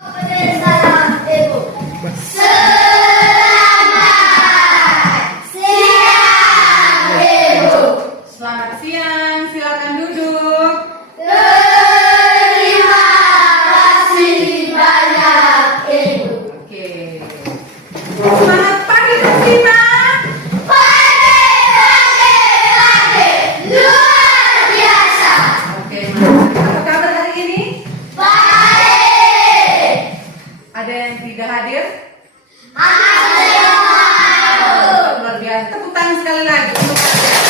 Salam Ibu. Selamat siang Ibu. Selamat siang, silakan duduk. Terima kasih banyak Ibu. Oke. Selamat pagi Fatima. Pagi, luar biasa. Oke, mantap. Apa kabar hari ini? Baik. Ada yang tidak hadir? Ada yang mau. Luar biasa. Tepuk tangan sekali lagi untuk kalian.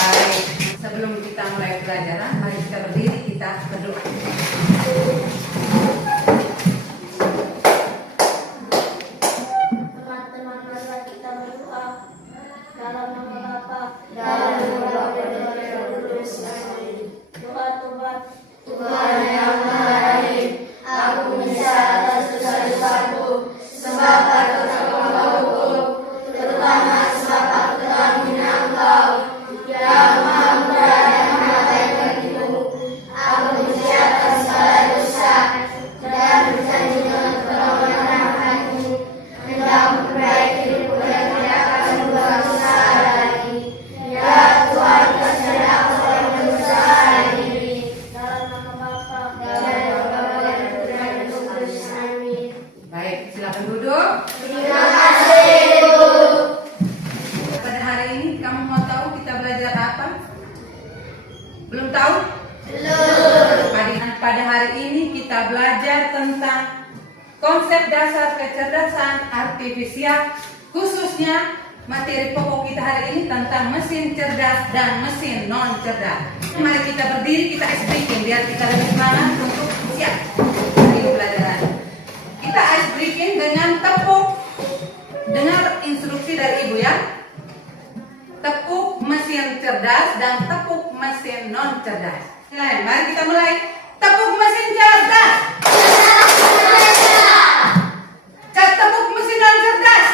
Baik. Sebelum kita mulai pelajaran, mari kita berdiri, kita berdoa. Teman-teman, mari kita berdoa dalam nama Bapa, dalam nama Bapa dan Roh Kudus. Amin. Doa Tuhan, Tuhan yang Maha Baik, aku menyesal atas dosa-dosaku, sebab aku tak membawa hukum, terutama sebab aku telah menghina Engkau, yang Maha Muda dan Maha Baik bagimu. Aku menyesal atas segala dosa dan berjanji dengan permohonan rahmat-Mu, hendak memperbaiki hidupku dan tidak akan membuat dosa lagi. Ya Tuhan, kasihani aku yang berdosa hari ini. Dalam nama Bapa dan Roh dan Roh Kudus. Amin. Baik, silakan duduk. Terima kasih Ibu. Pada hari ini kamu mau tahu kita belajar apa? Belum tahu? Pada hari ini kita belajar tentang konsep dasar kecerdasan artifisial, khususnya materi pokok kita hari ini tentang mesin cerdas dan mesin non cerdas. Mari kita berdiri, kita ice breaking biar kita lebih semangat untuk siap di pelajaran. Kita ice breaking dengan tepuk. Dengar instruksi dari ibu ya. Tepuk mesin cerdas dan tepuk mesin non cerdas. Mari kita mulai. Tepuk mesin cerdas. Tepuk mesin non cerdas.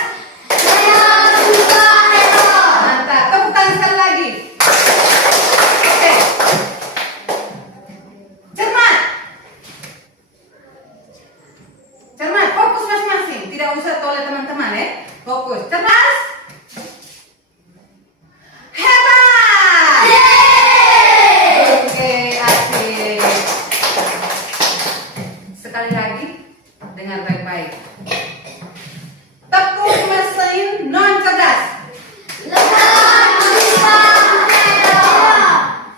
Mantap. Tepuk tangan sekali lagi. Oke. Cermat. Cermat. Fokus masing-masing. Tidak usah toleh teman-teman ya. Fokus. Cerdas. Hebat. Oke, asik. Sekali lagi, dengar baik-baik. Tepuk mesin non cerdas.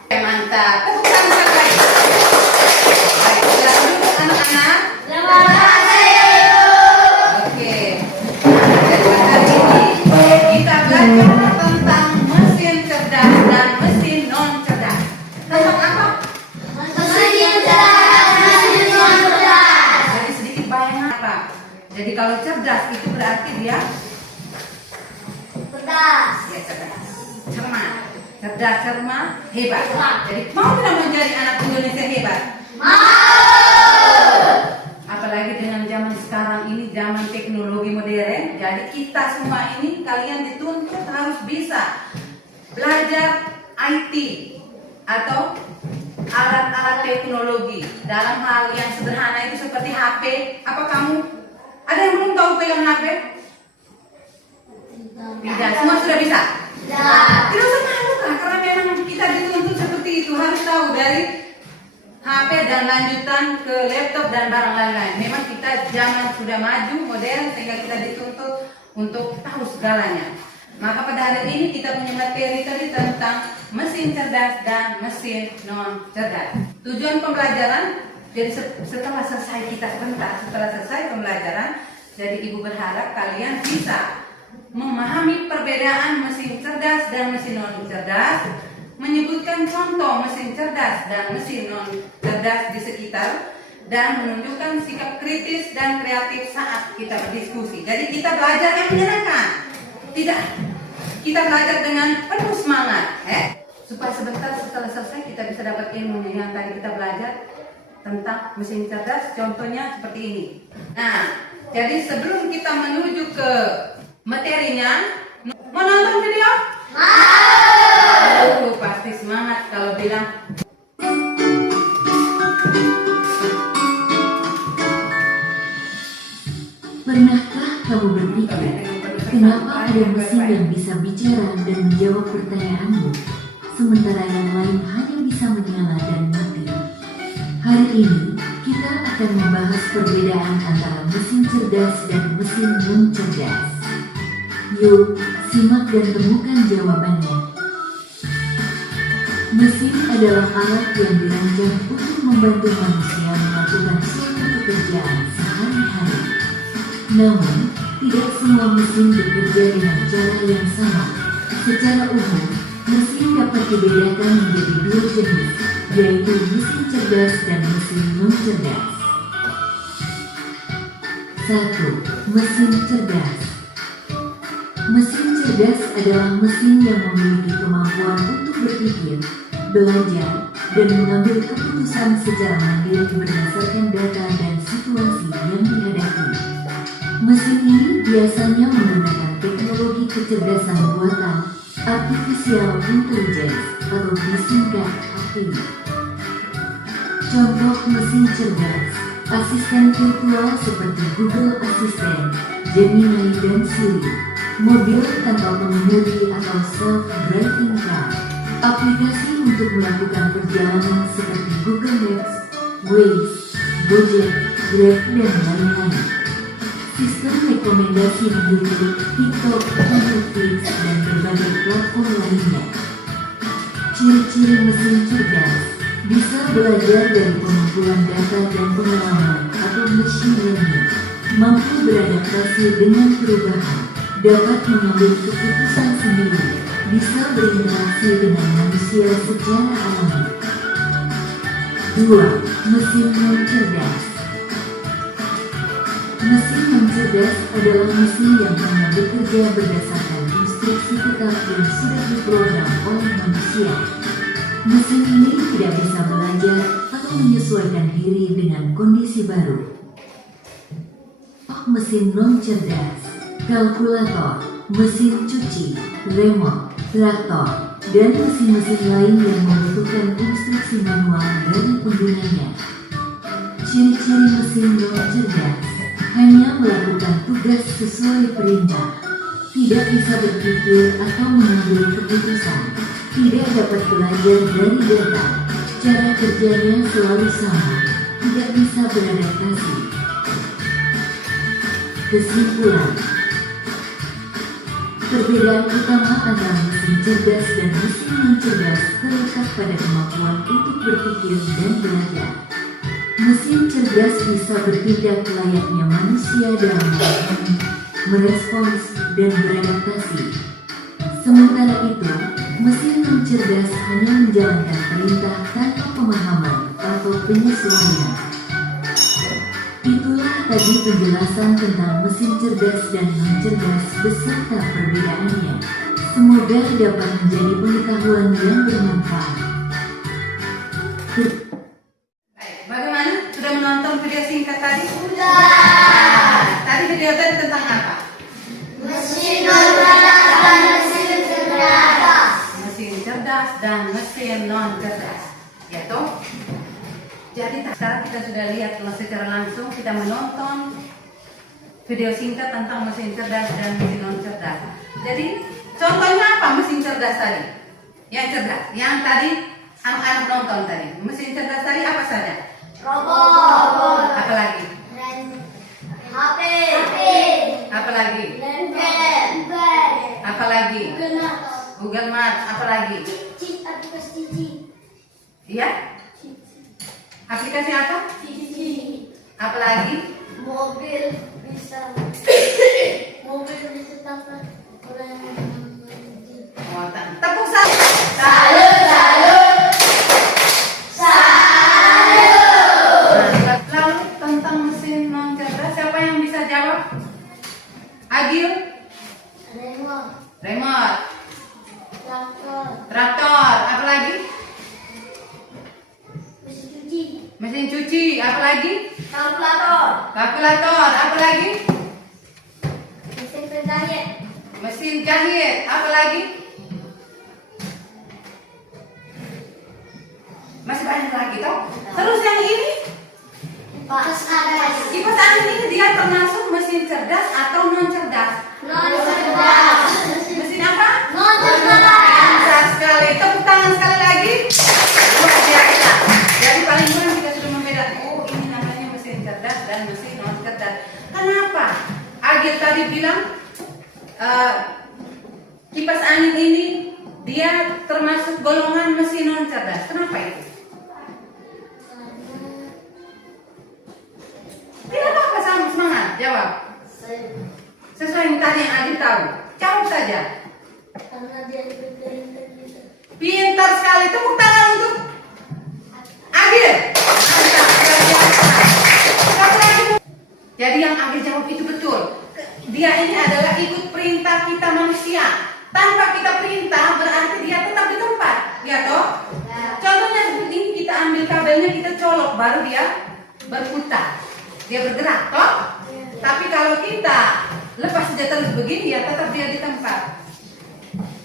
Oke, mantap. Tepuk tangan sekali lagi. Baik, silakan duduk anak-anak. Oke. Jadi pada hari ini kita belajar tentang mesin cerdas dan mesin non cerdas. Tentang apa? Jadi sedikit bayangan apa? Jadi kalau cerdas itu berarti dia ya cerdas, cermat, cerdas, cermat, hebat. Jadi mau tidak menjadi anak Indonesia hebat? Apalagi dengan zaman sekarang ini, zaman teknologi modern. Jadi kita semua ini, kalian dituntut harus bisa belajar IT atau alat-alat teknologi dalam hal yang sederhana itu seperti HP. Apa kamu ada yang belum tahu pegang HP? Tidak, semua sudah bisa. Tidak usah malu kan, karena memang kita dituntut seperti itu, harus tahu dari HP dan lanjutan ke laptop dan barang lain-lain. Memang kita zaman sudah maju, modern, sehingga kita dituntut untuk tahu segalanya. Maka pada hari ini kita punya materi tadi tentang mesin cerdas dan mesin non cerdas. Tujuan pembelajaran, jadi setelah selesai pembelajaran, jadi ibu berharap kalian bisa memahami perbedaan mesin cerdas dan mesin non cerdas, menyebutkan contoh mesin cerdas dan mesin non cerdas di sekitar, dan menunjukkan sikap kritis dan kreatif saat kita berdiskusi. Jadi kita belajar yang menyenangkan, tidak kita belajar dengan penuh semangat, supaya sebentar setelah selesai kita bisa dapat ilmu yang tadi kita belajar tentang mesin cerdas. Contohnya seperti ini. Nah, jadi sebelum kita menuju ke materinya, mau nonton video? Pasti semangat kalau bilang kamu berpikir, kenapa ada mesin yang bisa bicara dan menjawab pertanyaanmu, sementara yang lain hanya bisa menyala dan mati? Hari ini, kita akan membahas perbedaan antara mesin cerdas dan mesin non-cerdas. Yuk, simak dan temukan jawabannya. Mesin adalah alat yang dirancang untuk membantu manusia melakukan suatu pekerjaan sehari-hari. Namun, tidak semua mesin bekerja dengan cara yang sama. Secara umum, mesin dapat dibedakan menjadi dua jenis, yaitu mesin cerdas dan mesin non-cerdas. 1. Mesin cerdas. Mesin cerdas adalah mesin yang memiliki kemampuan untuk berpikir, belajar, dan mengambil keputusan secara mandiri berdasarkan data dan situasi yang dihadapi. Mesin ini biasanya menggunakan teknologi kecerdasan buatan, artificial intelligence, atau disingkat AI. Contoh mesin cerdas: asisten virtual seperti Google Assistant, Gemini, dan Siri, mobil tanpa pengemudi atau self-driving car, aplikasi untuk melakukan perjalanan seperti Google Maps, Waze, Gojek, Grab, dan lain-lain, sistem rekomendasi di YouTube, TikTok, Netflix, dan berbagai platform lainnya. Ciri-ciri mesin cerdas: bisa belajar dari pengumpulan data dan pengalaman atau machine learning, mampu beradaptasi dengan perubahan, dapat mengambil keputusan sendiri, bisa berinteraksi dengan manusia secara alami. 2. Mesin non-cerdas. Mesin non-cerdas adalah mesin yang hanya bekerja berdasarkan instruksi tetap yang sudah diprogram oleh manusia. Mesin ini tidak bisa belajar atau menyesuaikan diri dengan kondisi baru. Mesin non-cerdas: kalkulator, mesin cuci, remote, traktor, dan mesin-mesin lain yang membutuhkan instruksi manual dari penggunanya. Ciri-ciri mesin non-cerdas: hanya melakukan tugas sesuai perintah, tidak bisa berpikir atau mengambil keputusan, tidak dapat belajar dari data, cara kerjanya selalu sama, tidak bisa beradaptasi. Kesimpulan: perbedaan utama antara mesin cerdas dan mesin non-cerdas terletak pada kemampuan untuk berpikir dan belajar. Mesin cerdas bisa bertindak layaknya manusia dalam memahami, merespons, dan beradaptasi. Sementara itu, mesin non-cerdas hanya menjalankan perintah tanpa pemahaman atau penyesuaian. Itulah tadi penjelasan tentang mesin cerdas dan non-cerdas beserta perbedaannya. Semoga dapat menjadi pengetahuan yang bermanfaat. Bagaimana? Sudah menonton video singkat tadi? Sudah. Tadi video tadi tentang apa? Mesin non-cerdas dan mesin cerdas. Mesin cerdas dan mesin non-cerdas. Ya toh? Jadi sekarang kita sudah lihat secara langsung, kita menonton video singkat tentang mesin cerdas dan mesin non-cerdas. Jadi contohnya apa mesin cerdas tadi? Yang cerdas, yang tadi anak-anak nonton tadi. Mesin cerdas tadi apa saja? Robot. Apa lagi? HP. Apa lagi? Handphone. Apa lagi? Google Maps. Apa lagi? Iya? Aplikasi apa? Apa lagi? Mobil bisa tanpa Tepuk salut. Lalu tentang mesin non-cerdas, siapa yang bisa jawab? Agil? Remote. Traktor. Apa lagi? Mesin cuci. Apa lagi? Kalkulator. Apa lagi? Mesin jahit. Apa lagi? Masih banyak lagi toh. Terus yang ini? Kipas angin. Kipas angin ini dia termasuk mesin cerdas atau non cerdas? Non cerdas. Mesin apa? Non cerdas. Pintar sekali. Tepuk tangan sekali lagi. Luar biasa. Jadi paling kurang kita sudah membedakan. Oh, ini namanya mesin cerdas dan mesin non cerdas. Kenapa? Agil tadi bilang kipas angin ini dia termasuk golongan mesin non cerdas. Kenapa itu? Tidak apa-apa, sama semangat. Jawab. Sesuai yang tadi yang Agil tahu. Jawab saja. Karena dia lebih pintar gitu. Pintar sekali. Tepuk tangan untuk Agil. Mantap, luar biasa. Satu lagi. Jadi yang Agil jawab itu betul. Dia ini adalah ikut perintah kita manusia. Tanpa kita perintah berarti dia tetap di tempat. Ya toh? Contohnya seperti ini, kita ambil kabelnya, kita colok, baru dia berputar. Dia bergerak, toh? Tapi kalau kita lepas saja terus begini, ya tetap dia di tempat.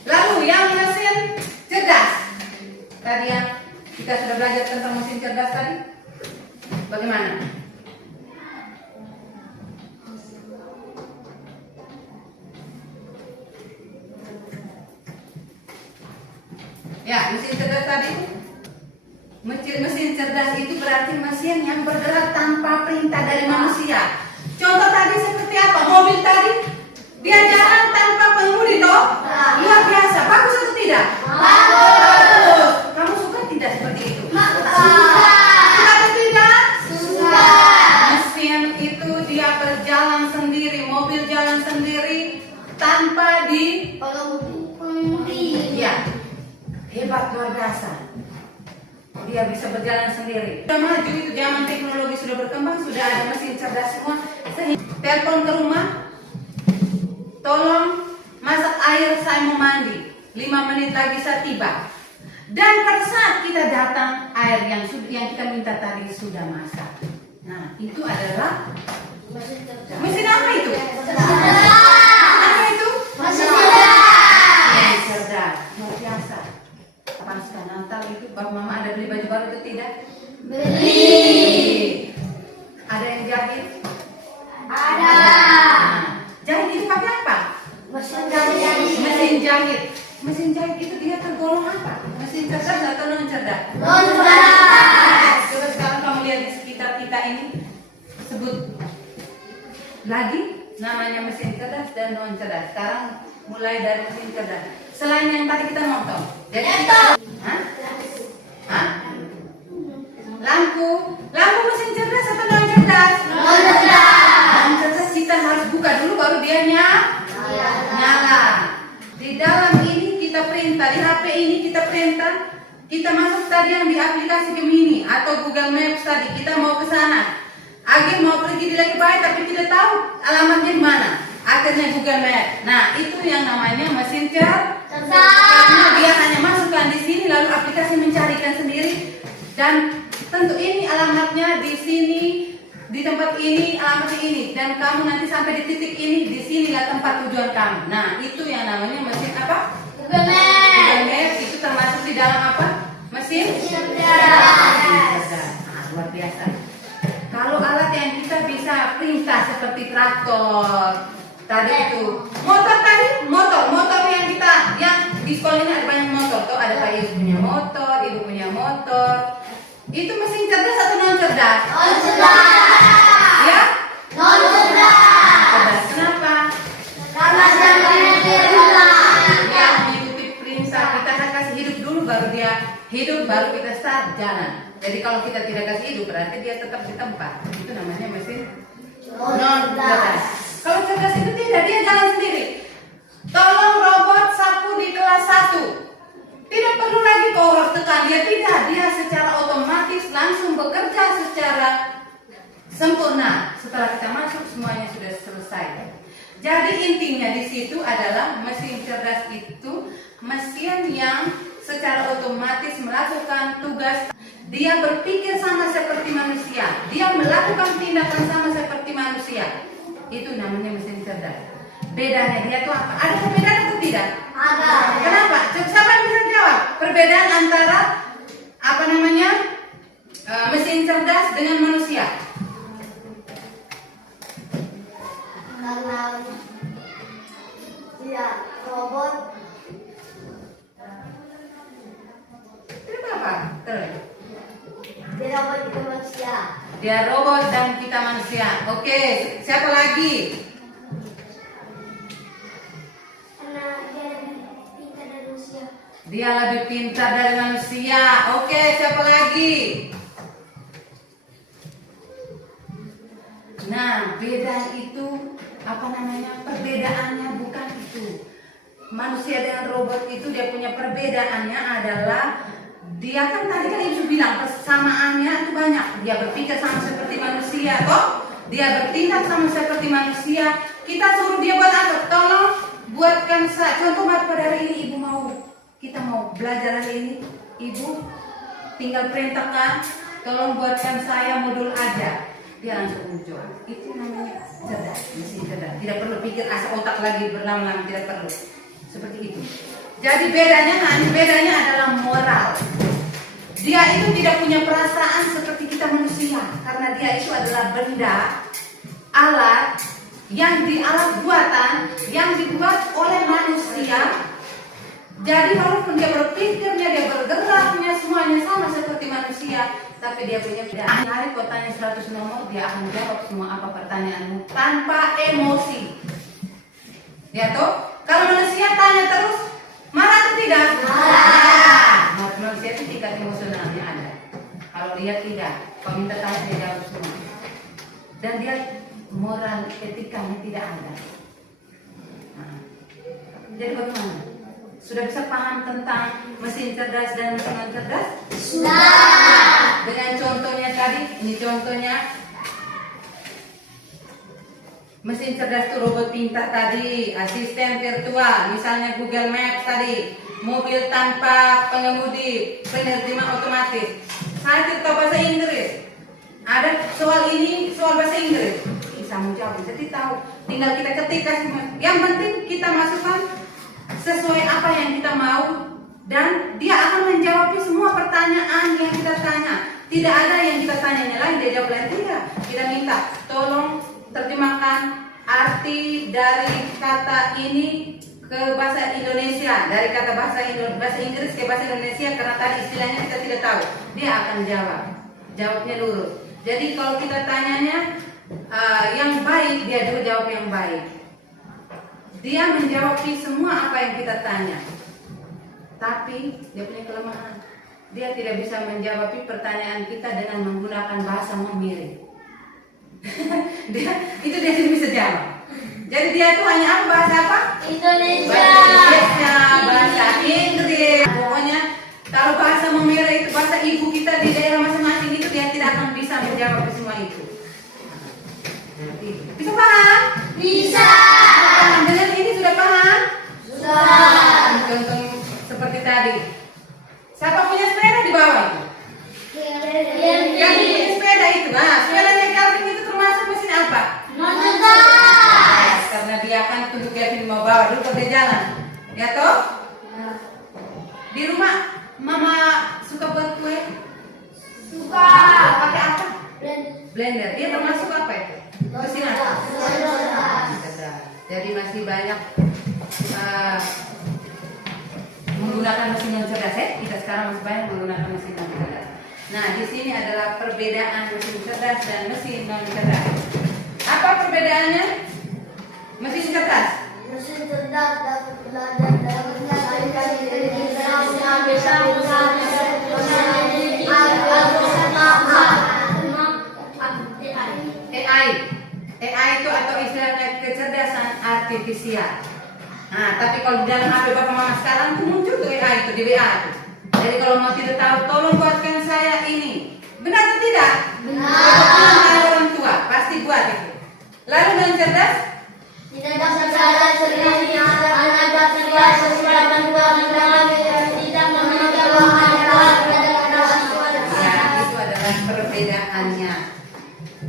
Lalu yang mesin cerdas. Tadi yang kita sudah belajar tentang mesin cerdas tadi. Bagaimana? Ya, mesin cerdas tadi. Mesin cerdas itu berarti mesin yang bergerak tanpa perintah dari manusia. Contoh tadi seperti apa? Mobil tadi, dia jalan tanpa pengemudi, toh? Luar biasa. Bagus atau tidak? Bagus. Kamu suka tidak seperti itu? Suka atau tidak? Suka. Mesin itu dia berjalan sendiri, mobil jalan sendiri tanpa di. Pengemudi. Ya, hebat, luar biasa. Dia bisa berjalan sendiri. Sudah maju itu, zaman teknologi sudah berkembang, sudah ada mesin cerdas semua. Telepon ke rumah, tolong masak air, saya mau mandi. 5 menit lagi saya tiba. Dan pada saat kita datang, air yang kita minta tadi sudah masak. Nah, itu adalah mesin apa itu? Apa itu? Mesin cerdas. Mesin cerdas, luar biasa. Kapan sudah Natal itu, Bapak Mama ada beli baju baru atau tidak? Beli. Ada yang jahit? Ada. Nah, jahit itu pakai apa? Mesin jahit. Mesin jahit. Mesin jahit itu dia tergolong apa? Mesin cerdas atau non cerdas? Non cerdas. Coba sekarang kamu lihat di sekitar kita ini, sebut lagi namanya mesin cerdas dan non cerdas. Sekarang mulai dari mesin cerdas. Selain yang tadi kita nonton. Jadi kita, hah? Hah? Lampu mesin cerdas atau non cerdas? Non cerdas. Non cerdas kita harus buka dulu baru dia nyala. Di dalam ini kita perintah, di HP ini kita perintah, kita masuk tadi yang di aplikasi Gemini atau Google Maps tadi, kita mau ke sana. Agil mau pergi di Lagi Baik tapi tidak tahu alamatnya di mana. Akhirnya Google Maps. Nah, itu yang namanya mesin cerdas. Karena dia hanya masukkan di sini lalu aplikasi mencarikan sendiri dan tentu ini alamatnya di sini, di tempat ini, alamatnya ini, dan kamu nanti sampai di titik ini, di sinilah tempat tujuan kamu. Nah, itu yang namanya mesin apa? Google Google Maps. Maps itu termasuk di dalam apa? Mesin Cerdas. Nah, luar biasa. Kalau alat yang kita bisa perintah seperti traktor, tadi itu motor yang kita di sekolah ini ada banyak motor, tuh ada Pak Ibu punya motor, Ibu punya motor. Itu mesin cerdas atau non cerdas? Non cerdas. Ya? Non cerdas. Cerdas. Kenapa? Karena jangannya dirubah. Ya, mengikuti perintah. Kita akan kasih hidup dulu, baru dia hidup, baru kita start jalan. Jadi kalau kita tidak kasih hidup, berarti dia tetap di tempat. Itu namanya mesin non cerdas. Kalau cerdas itu tidak, dia jalan sendiri. Tolong robot sapu di kelas 1. Tidak perlu lagi kau harus tekan dia, tidak. Dia secara otomatis langsung bekerja secara sempurna. Setelah kita masuk semuanya sudah selesai. Jadi intinya di situ adalah mesin cerdas itu mesin yang secara otomatis melakukan tugas. Dia berpikir sama seperti manusia. Dia melakukan tindakan sama seperti manusia. Itu namanya mesin cerdas. Bedanya dia tuh apa? Ada perbedaan atau tidak? Ada. Kenapa? Siapa yang bisa jawab? Perbedaan antara mesin cerdas dengan manusia. karena dia robot. Itu apa? Terus. Dia robot itu manusia. Dia robot dan kita manusia. Oke, siapa lagi? Karena dia lebih pintar dari manusia. Dia lebih pintar dari manusia. Oke, siapa lagi? Nah, beda itu apa namanya? Perbedaannya bukan itu. Manusia dengan robot itu dia punya perbedaannya adalah dia kan tadi kan Ibu bilang persamaannya itu banyak. Dia berpikir sama seperti manusia, toh? Dia bertindak sama seperti manusia. Kita suruh dia buat apa? Tolong buatkan contoh pada hari ini Ibu kita mau belajar hari ini. Ibu tinggal perintahkan, tolong buatkan saya modul aja. Dia langsung muncul. Itu namanya cerdas, mesin cerdas. Tidak perlu pikir asal otak lagi berlama-lama, tidak perlu. Seperti itu. Jadi bedanya adalah moral. Dia itu tidak punya perasaan seperti kita manusia, karena dia itu adalah benda, alat alat buatan yang dibuat oleh manusia. Jadi walaupun dia berpikirnya, dia bergeraknya semuanya sama seperti manusia, tapi dia punya hari kau tanya 100 nomor, dia akan jawab semua apa pertanyaanmu tanpa emosi. Ya toh? Kalau manusia tanya terus, marah atau tidak? Marah. Manusia itu tingkat emosionalnya ada. Kalau dia tidak, kau minta tanya dia jawab semua. Dan dia moral etikanya tidak ada. Nah, jadi bagaimana? Sudah bisa paham tentang mesin cerdas dan mesin non cerdas? Sudah. Dengan contohnya tadi, ini contohnya. Mesin cerdas itu robot pintar tadi, asisten virtual, misalnya Google Maps tadi, mobil tanpa pengemudi, penerjemah otomatis. Saya tidak tahu bahasa Inggris. Ada soal ini, soal bahasa Inggris. Bisa menjawab, jadi tahu. Tinggal kita ketikkan semua. Yang penting kita masukkan sesuai apa yang kita mau, dan dia akan menjawab semua pertanyaan yang kita tanya. Tidak ada yang kita tanyanya lain, dia jawab lain. Tidak. Kita minta, tolong terjemahkan arti dari kata ini ke bahasa Indonesia, dari kata bahasa Inggris ke bahasa Indonesia, karena tadi istilahnya kita tidak tahu. Dia akan jawabnya lurus. Jadi kalau kita tanyanya yang baik, dia juga jawab yang baik. Dia menjawab semua apa yang kita tanya. Tapi dia punya kelemahan. Dia tidak bisa menjawab pertanyaan kita dengan menggunakan bahasa mirip. dia tidak bisa jawab. Jadi dia tuh hanya apa, bahasa apa? Indonesia. Bahasa Indonesia, bahasa Inggris. Pokoknya kalau bahasa mirip itu bahasa ibu kita di daerah masing-masing itu, dia tidak akan bisa menjawab semua itu. Bisa paham? Bisa. Dengan ini sudah paham? Sudah. Contoh seperti tadi. Siapa punya sepeda di bawah itu? Yang punya sepeda itu. Nah, sepeda yang Calvin itu termasuk mesin apa? Non cerdas. Karena dia akan tunggu Kevin mau bawa dulu ke jalan. Ya toh? Di rumah Mama suka buat kue? Suka. Pakai apa? Blender. Dia termasuk apa itu? Mesin apa? Jadi masih banyak menggunakan mesin non cerdas ya. Kita sekarang masih banyak menggunakan mesin non cerdas. Nah, di sini adalah perbedaan mesin cerdas dan mesin non cerdas. Apa perbedaannya? Mesin cerdas. Mesin cerdas dapat belajar dalam menyelesaikan diri mengambil keputusan AI itu atau istilahnya kecerdasan artifisial. Nah, tapi kalau di dalam HP Bapak Mama sekarang itu muncul tuh AI itu di WA itu. Jadi kalau mau tidak tahu, tolong buatkan saya ini. Benar atau tidak? Benar. Orang tua pasti buat itu. Lalu non cerdas? Tidak dapat belajar sendiri, anak dapat belajar sesuai bantuan dengan tidak mengenal itu adalah perbedaannya.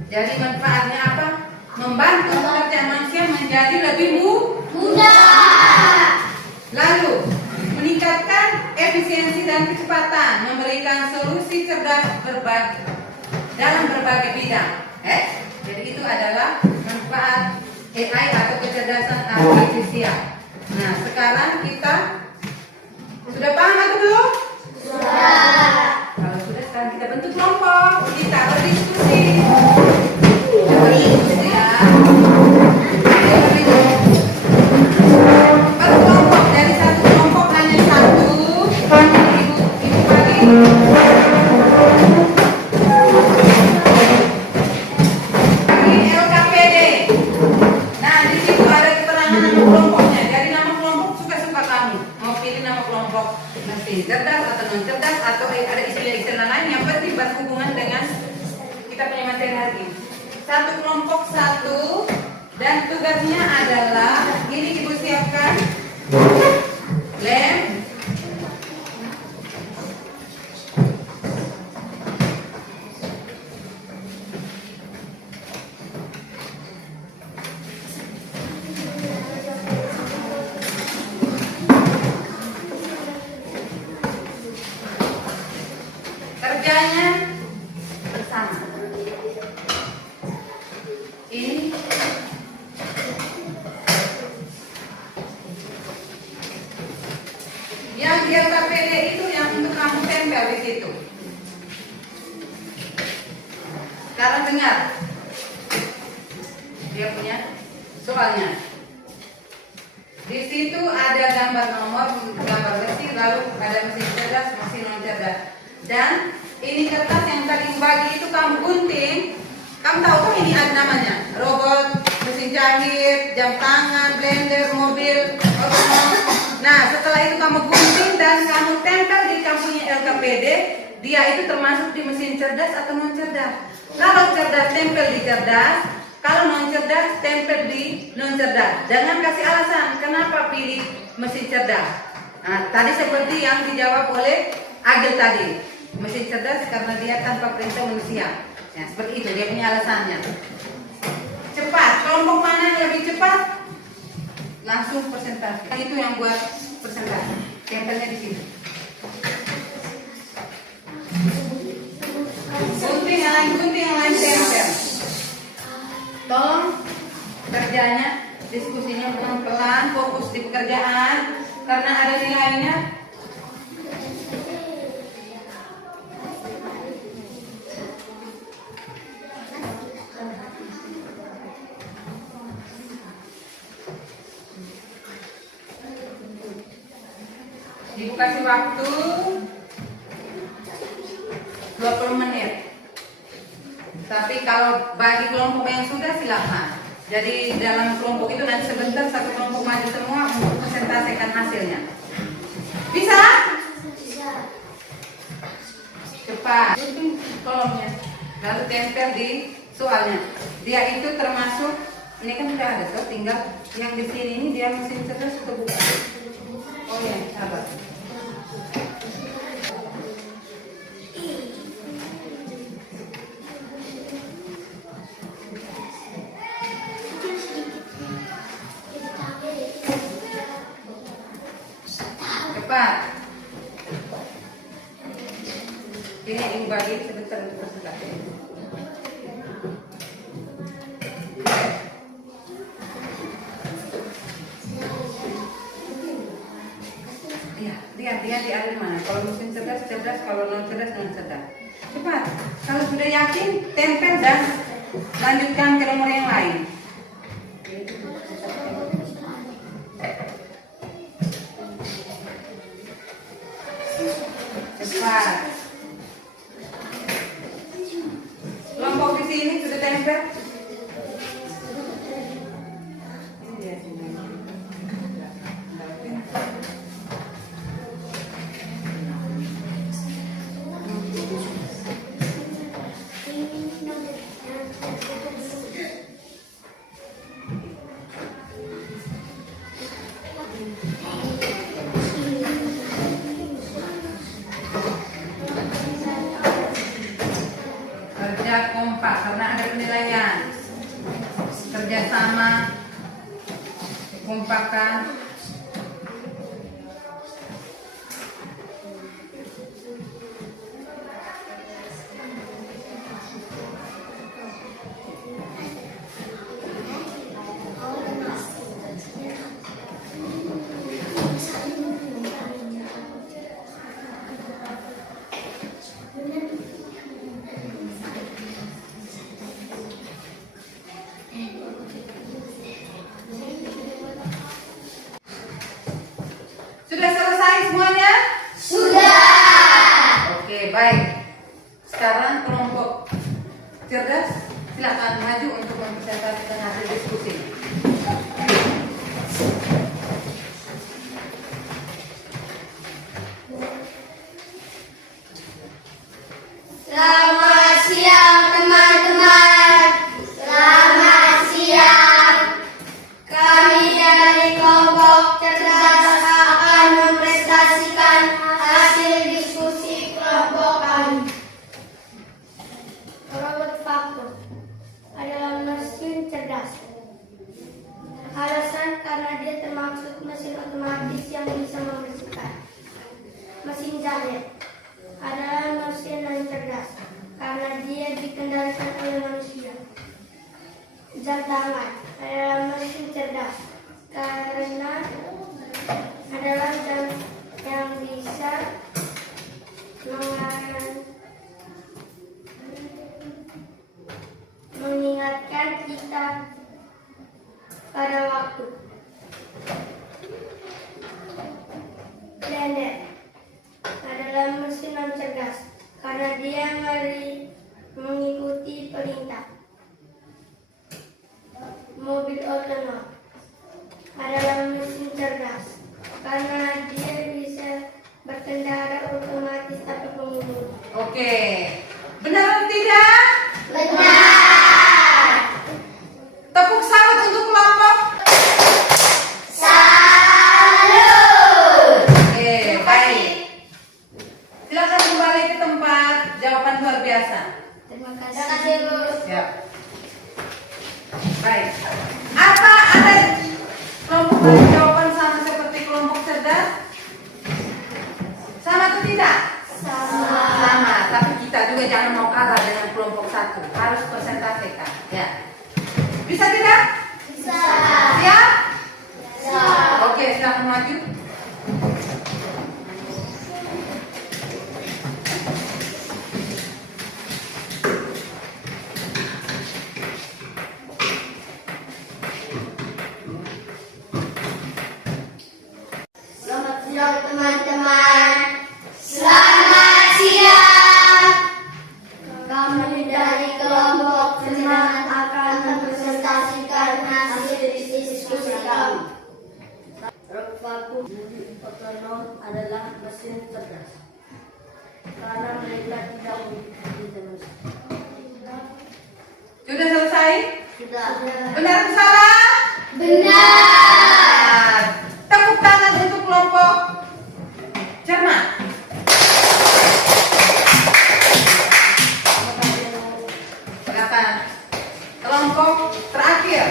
Jadi manfaatnya apa? Membantu pekerjaan manusia menjadi lebih mudah. Lalu meningkatkan efisiensi dan kecepatan, memberikan solusi cerdas dalam berbagai bidang. Jadi itu adalah manfaat AI atau kecerdasan artifisial. Nah, sekarang kita sudah paham atau belum? Sudah. Kalau sudah, sekarang kita bentuk kelompok, kita berdiskusi. Kita berdiskusi ya. Per kelompok, dari satu kelompok hanya satu. Ibu bagi. Ini LKPD. Nah, di situ ada keterangan nama kelompoknya. Jadi nama kelompok suka-suka kamu. Mau pilih nama kelompok mesin cerdas atau non cerdas atau ada istilah-istilah lain yang penting berhubungan dengan kita punya materi hari ini. Satu kelompok satu dan tugasnya adalah ini ibu siapkan lem. Kerjanya bersama. Ini yang di LKPD itu yang untuk kamu tempel di situ. Sekarang dengar. Dia punya soalnya. Di situ ada gambar nomor, gambar mesin, lalu ada mesin cerdas, mesin non cerdas. Dan ini kertas yang tadi bagi itu kamu gunting. Kamu tahu kan ini ada namanya robot, mesin jahit, jam tangan, blender, mobil, otonom. Nah, setelah itu kamu gunting dan kamu tempel di kampungnya LKPD. Dia itu termasuk di mesin cerdas atau non cerdas. Kalau cerdas tempel di cerdas, kalau non cerdas tempel di non cerdas. Jangan kasih alasan kenapa pilih mesin cerdas. Nah, tadi seperti yang dijawab oleh Agil tadi. Mesin cerdas karena dia tanpa perintah manusia. Ya, seperti itu dia punya alasannya. Cepat, kelompok mana yang lebih cepat? Langsung persentase. Itu yang buat persentase. Tempelnya di sini. Gunting yang lain tempel. Tolong kerjanya, diskusinya pelan-pelan, fokus di pekerjaan karena ada nilainya. Ibu kasih waktu 20 menit. Tapi kalau bagi kelompok yang sudah silakan. Jadi dalam kelompok itu nanti sebentar satu kelompok maju semua untuk presentasikan hasilnya. Bisa? Cepat. Gunting kolomnya. Lalu tempel di soalnya. Dia itu termasuk ini kan sudah ada tuh, tinggal yang di sini ini dia mesin cerdas atau bukan? Oh ya, sabar. Cepat. Ini ibu bagi sebentar untuk presentasi. Dia ada di mana? Kalau mesin cerdas, kalau non cerdas, non cerdas. Cepat. Kalau sudah yakin, tempel dan lanjutkan ke nomor yang lain. Cepat. Kelompok di sini sudah tempel. Kerja kompak karena ada penilaian, kerjasama, kekompakan. cerdas, silakan maju untuk mempresentasikan hasil diskusi. Selamat siang teman-teman. Selamat siang. Kami dari kelompok cerdas akan mempresentasikan hasil diskusi kelompok kami. Robot vakum adalah mesin cerdas. Alasan karena dia termasuk mesin otomatis yang bisa membersihkan. Mesin jahit adalah mesin yang cerdas karena dia dikendalikan oleh manusia. Jam tangan adalah mesin cerdas karena adalah jam yang bisa mengingatkan kita pada waktu. Blender adalah mesin non cerdas karena dia mengikuti perintah. Mobil otonom adalah mesin cerdas karena dia bisa berkendara otomatis tanpa pengemudi. Oke, benar atau tidak? Benar. Tepuk selamat untuk kelompok. Salut. Oke, baik. Silakan kembali ke tempat. Jawaban luar biasa. Terima kasih, Bu. Siap. Baik. Apa ada kelompok lain jawaban sama seperti kelompok cerdas? Sama atau tidak? Sama. Tapi kita juga jangan mau kalah dengan kelompok satu. Harus presentasikan. Ya. Bisa tidak? Bisa. Siap? Siap. Oke, silakan maju. Selamat siang teman-teman. Selamat siang. Kami dari kelompok cerdas akan mempresentasikan hasil diskusi kami. Robot vakum otonom adalah mesin cerdas karena mereka tidak mengikuti manusia. Sudah selesai? Sudah. Benar atau salah? Benar. Tepuk tangan untuk kelompok cermat. Silakan kelompok terakhir.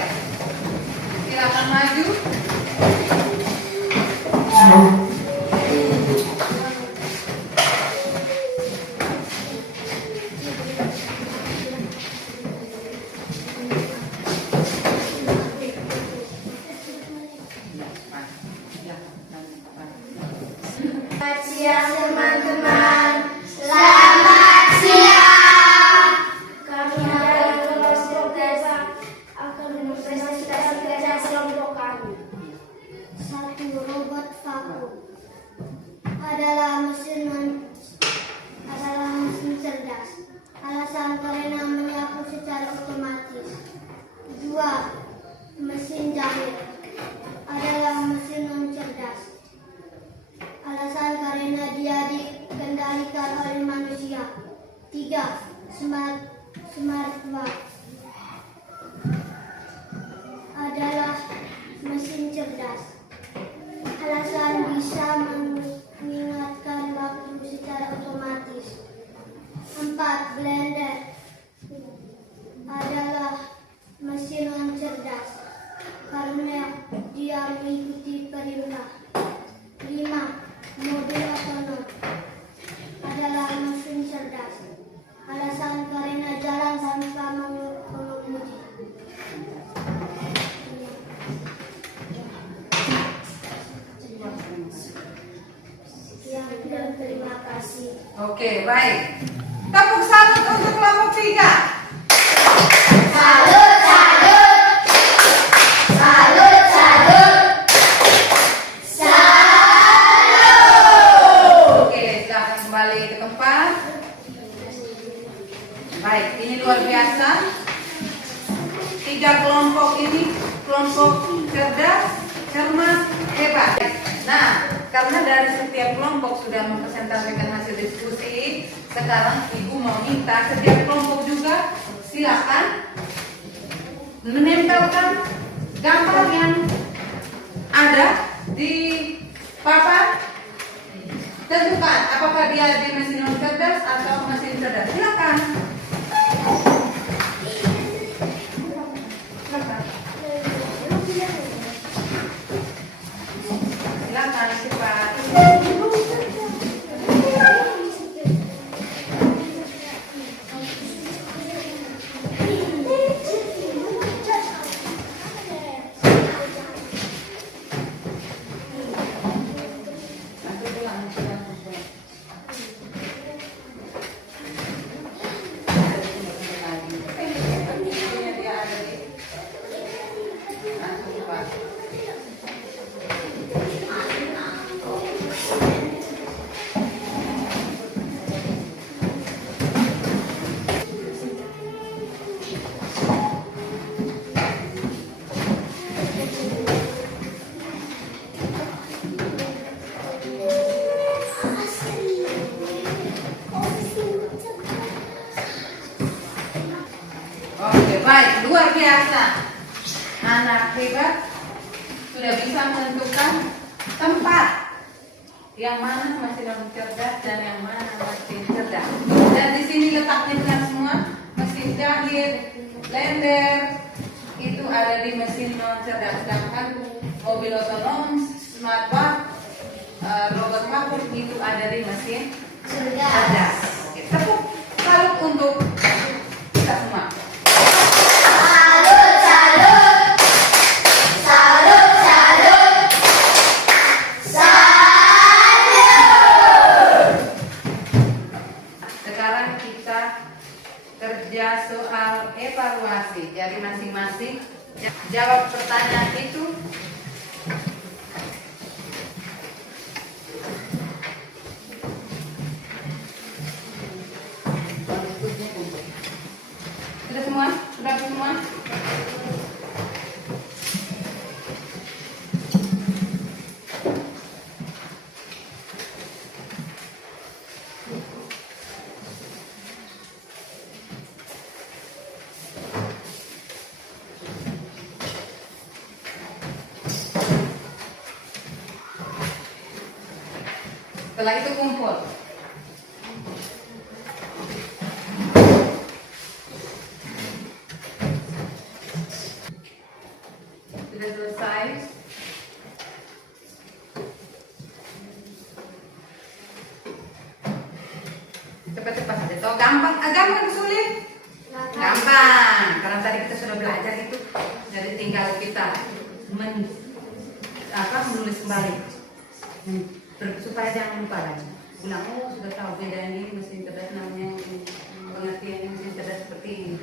Silakan maju. Selamat siang teman-teman. Selamat siang. Kami dari kelompok desa akan mempresentasikan kelompok kami. Satu, robot vakum adalah mesin cerdas. Alasan karena menyapu secara otomatis. Dua, mesin jahit adalah mesin non cerdas. Alasan karena dia dikendalikan oleh manusia. 3. Smartwatch adalah mesin cerdas. Alasan bisa mengingatkan waktu secara otomatis. 4. Blender adalah mesin non cerdas karena dia mengikuti perintah. 5. Mobil otonom adalah mesin cerdas. Alasan karena jalan tanpa mengemudi. Sekian dan terima kasih. Oke, baik. Tepuk salut untuk kelompok 3. Salut, salut. Salut, salut. Salut. Oke, silakan kembali ke tempat. Baik, ini luar biasa. 3 kelompok ini kelompok cerdas, cermat, hebat. Nah, karena dari setiap kelompok sudah mempresentasikan hasil diskusi, sekarang Ibu mau minta setiap kelompok juga silakan menempelkan gambar yang ada di papan. Tentukan apakah dia di mesin non cerdas atau mesin cerdas. Silakan. Silakan cepat. Oke, baik, luar biasa. Anak hebat sudah bisa menentukan tempat yang mana mesin non cerdas dan yang mana mesin cerdas. Dan di sini letaknya benar semua. Mesin jahit, blender itu ada di mesin non cerdas. Sedangkan mobil otonom, smart bag, robot vakum itu ada di mesin cerdas. Oke, tepuk salut untuk kita semua. Sekarang kita kerja soal evaluasi. Jadi masing-masing jawab pertanyaan itu. Sudah semua? Sudah semua? Setelah itu kumpul. Sudah selesai. Cepat-cepat saja. Tahu gampang, gampang sulit? Gampang. Karena tadi kita sudah belajar itu. Jadi tinggal kita menulis kembali. Supaya jangan lupa lagi. Ulang, oh sudah tahu beda ini mesin cerdas namanya, pengertian mesin cerdas seperti ini.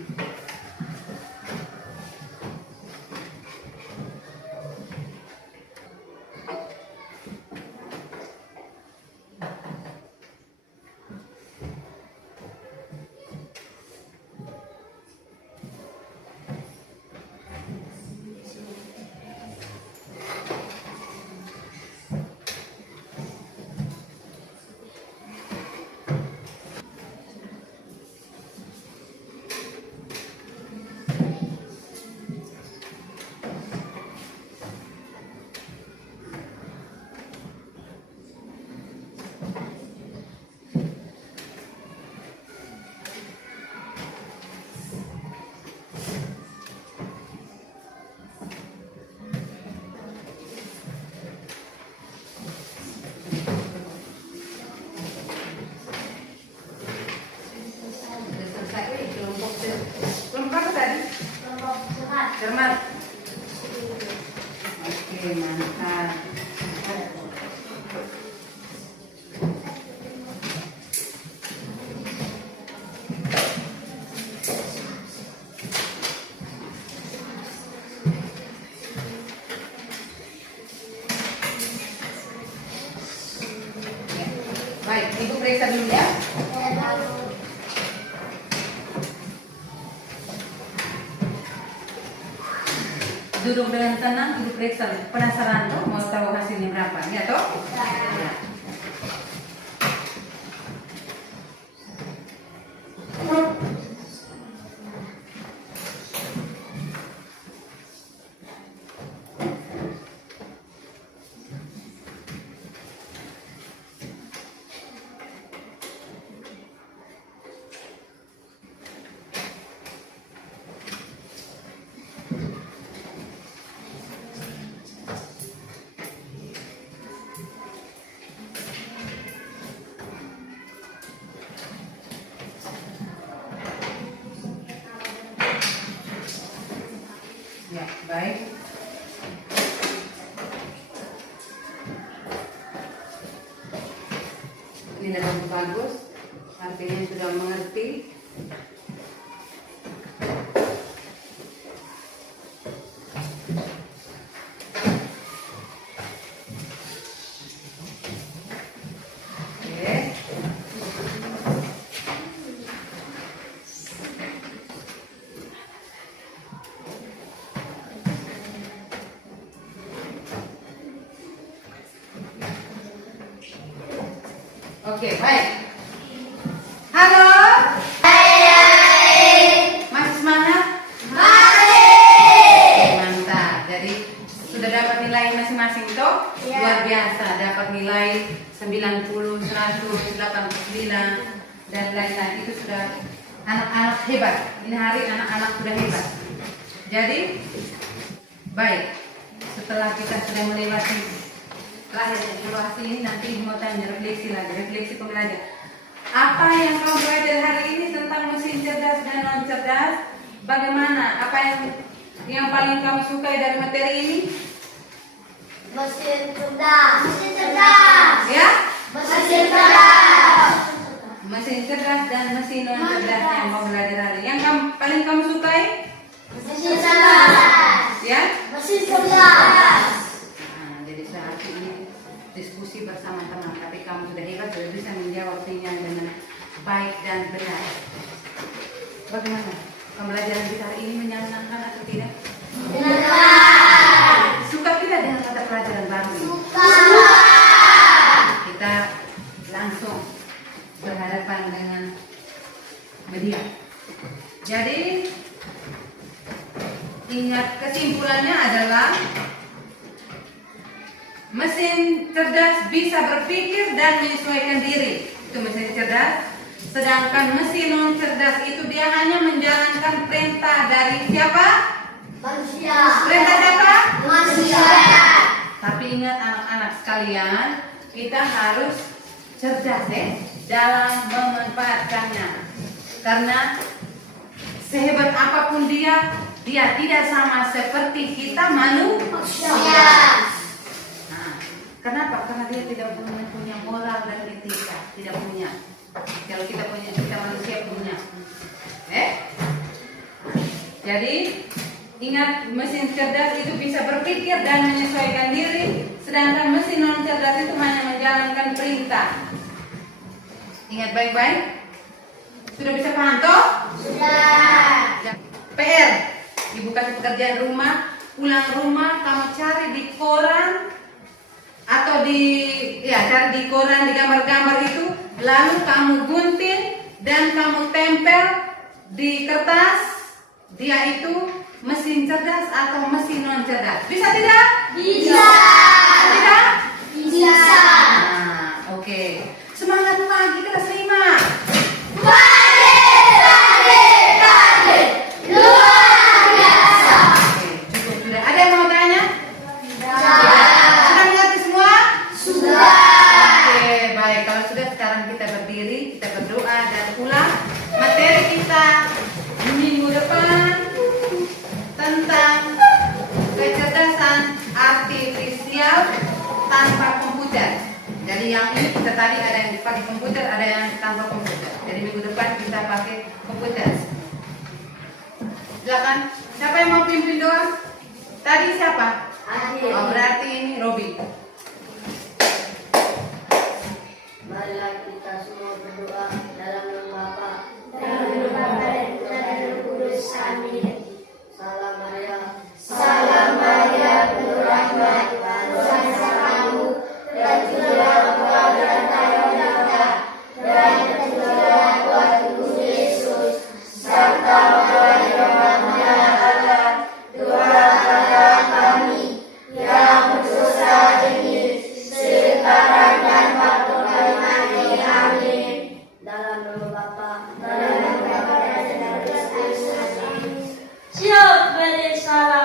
Cermat. Oke, mantap. Baik, Ibu periksa dulu ya. Duduk dengan tenang, duduk periksa. Penasaran tuh mau tahu hasilnya berapa? Ya toh? Ya. Ya, baik. Ini bagus, artinya sudah mengerti. Oke. Oke, baik. Halo. Masih semangat? Mantap. Jadi sudah dapat nilai masing-masing toh? Iya. Luar biasa, dapat nilai 90, 100, 89 dan lain-lain. Itu sudah anak-anak hebat. Ini hari anak-anak sudah hebat. Jadi baik. Setelah kita sudah melewati lahir evaluasi ini, nanti mau tanya refleksi lagi, refleksi pembelajaran. Apa yang kamu belajar hari ini tentang mesin cerdas dan non cerdas? Bagaimana? Apa yang paling kamu sukai dari materi ini? Mesin cerdas. Mesin cerdas. Ya? Mesin cerdas. Mesin cerdas dan mesin non cerdas yang kamu belajar hari. Yang paling kamu sukai? Mesin cerdas. Ya? Mesin cerdas. Nah, jadi saat ini diskusi bersama teman, tapi kamu sudah hebat, sudah bisa menjawabnya dengan baik dan benar. Bagaimana? Pembelajaran kita hari ini menyenangkan atau tidak? Benar. Suka tidak dengan mata pelajaran baru ini? Suka. Kita langsung berhadapan dengan media. Jadi ingat, kesimpulannya adalah mesin cerdas bisa berpikir dan menyesuaikan diri. Itu mesin cerdas. Sedangkan mesin non cerdas itu dia hanya menjalankan perintah dari siapa? Manusia. Perintah siapa? Manusia. Tapi ingat anak-anak sekalian, kita harus cerdas dalam memanfaatkannya. Karena sehebat apapun dia tidak sama seperti kita manusia. Nah, kenapa? Karena dia tidak punya moral dan etika, tidak punya. Kalau kita punya, kita manusia punya. Jadi ingat, mesin cerdas itu bisa berpikir dan menyesuaikan diri, sedangkan mesin non cerdas itu hanya menjalankan perintah. Ingat baik-baik. Sudah bisa paham toh? Sudah. PR, ibu kasih pekerjaan rumah, pulang rumah kamu cari di koran atau cari di koran, di gambar-gambar itu, lalu kamu gunting dan kamu tempel di kertas. Dia itu mesin cerdas atau mesin non cerdas. Bisa tidak? Bisa. Tidak? Bisa. Nah, oke. Semangat lagi kelas 5. Luar biasa. Oke, cukup sudah. Ada yang mau tanya? Sudah mengerti semua? Sudah. Oke, baik. Kalau sudah, sekarang kita berdiri, kita berdoa dan pulang. Materi kita minggu depan tentang kecerdasan artifisial tanpa komputer. Jadi yang ini kita tadi ada yang pakai komputer, ada yang tanpa komputer. Jadi minggu depan kita pakai komputer. Silakan. Siapa yang mau pimpin doa? Tadi siapa? Adil. Oh, berarti ini Robi. Marilah kita semua berdoa dalam nama Bapa, dalam nama Bapa dan Putra dan Roh Kudus. Amin. Salam Maria. Salam Bapa dan Anak dan Roh Kudus. Siap beri salam.